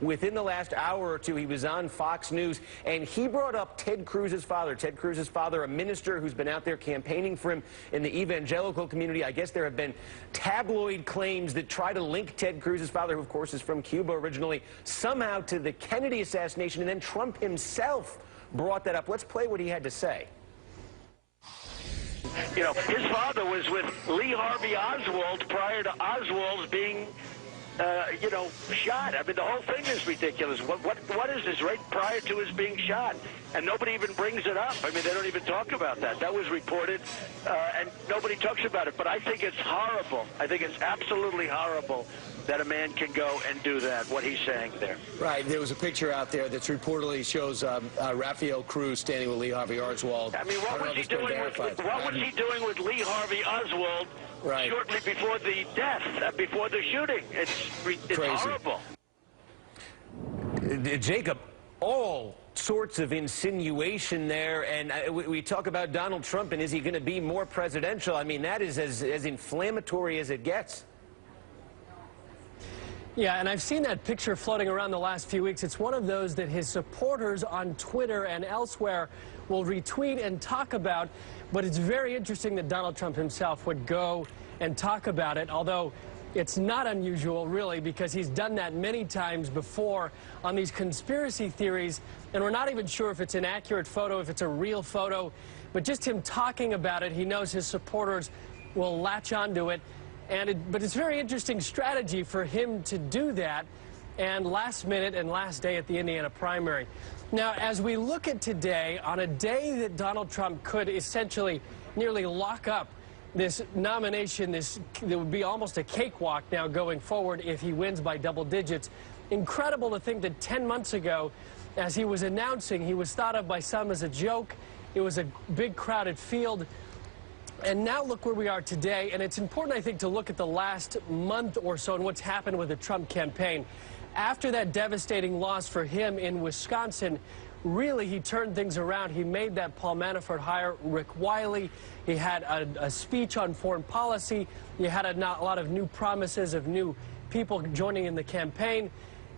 Within the last hour or two, he was on Fox News, and he brought up Ted Cruz's father. Ted Cruz's father, a minister who's been out there campaigning for him in the evangelical community. I guess there have been tabloid claims that try to link Ted Cruz's father, who of course is from Cuba originally, somehow to the Kennedy assassination, and then Trump himself brought that up. Let's play what he had to say. You know, his father was with Lee Harvey Oswald prior to Oswald being shot. I mean, the whole thing is ridiculous. What is this, right prior to his being shot? And nobody even brings it up. I mean, they don't even talk about that. That was reported, and nobody talks about it. But I think it's horrible. I think it's absolutely horrible that a man can go and do that, what he's saying there. Right. There was a picture out there that reportedly shows Rafael Cruz standing with Lee Harvey Oswald. I mean, what was he doing with Lee Harvey Oswald shortly before the death, before the shooting? It's horrible. Jacob, all sorts of insinuation there, and we talk about Donald Trump, and is he going to be more presidential? I mean, that is as inflammatory as it gets. Yeah, and I've seen that picture floating around the last few weeks. It's one of those that his supporters on Twitter and elsewhere will retweet and talk about, but it's very interesting that Donald Trump himself would go and talk about it, although it's not unusual, really, because he's done that many times before on these conspiracy theories, and we're not even sure if it's an accurate photo, if it's a real photo, but just him talking about it, he knows his supporters will latch onto it. But it's a very interesting strategy for him to do that, and last minute and last day at the Indiana primary. Now, as we look at today, on a day that Donald Trump could essentially nearly lock up this nomination, there would be almost a cakewalk now going forward if he wins by double digits. Incredible to think that 10 months ago, as he was announcing, he was thought of by some as a joke. It was a big crowded field. And now look where we are today, and it's important, I think, to look at the last month or so and what's happened with the Trump campaign. After that devastating loss for him in Wisconsin, really he turned things around. He made that Paul Manafort hire Rick Wiley. He had a speech on foreign policy. He had a lot of new promises of new people joining in the campaign.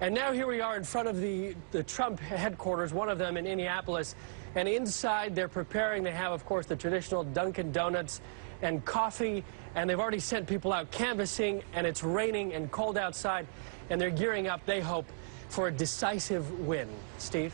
And now here we are in front of the Trump headquarters, one of them in Indianapolis. And inside, they're preparing. They have, of course, the traditional Dunkin' Donuts and coffee. And they've already sent people out canvassing, and it's raining and cold outside. And they're gearing up, they hope, for a decisive win. Steve?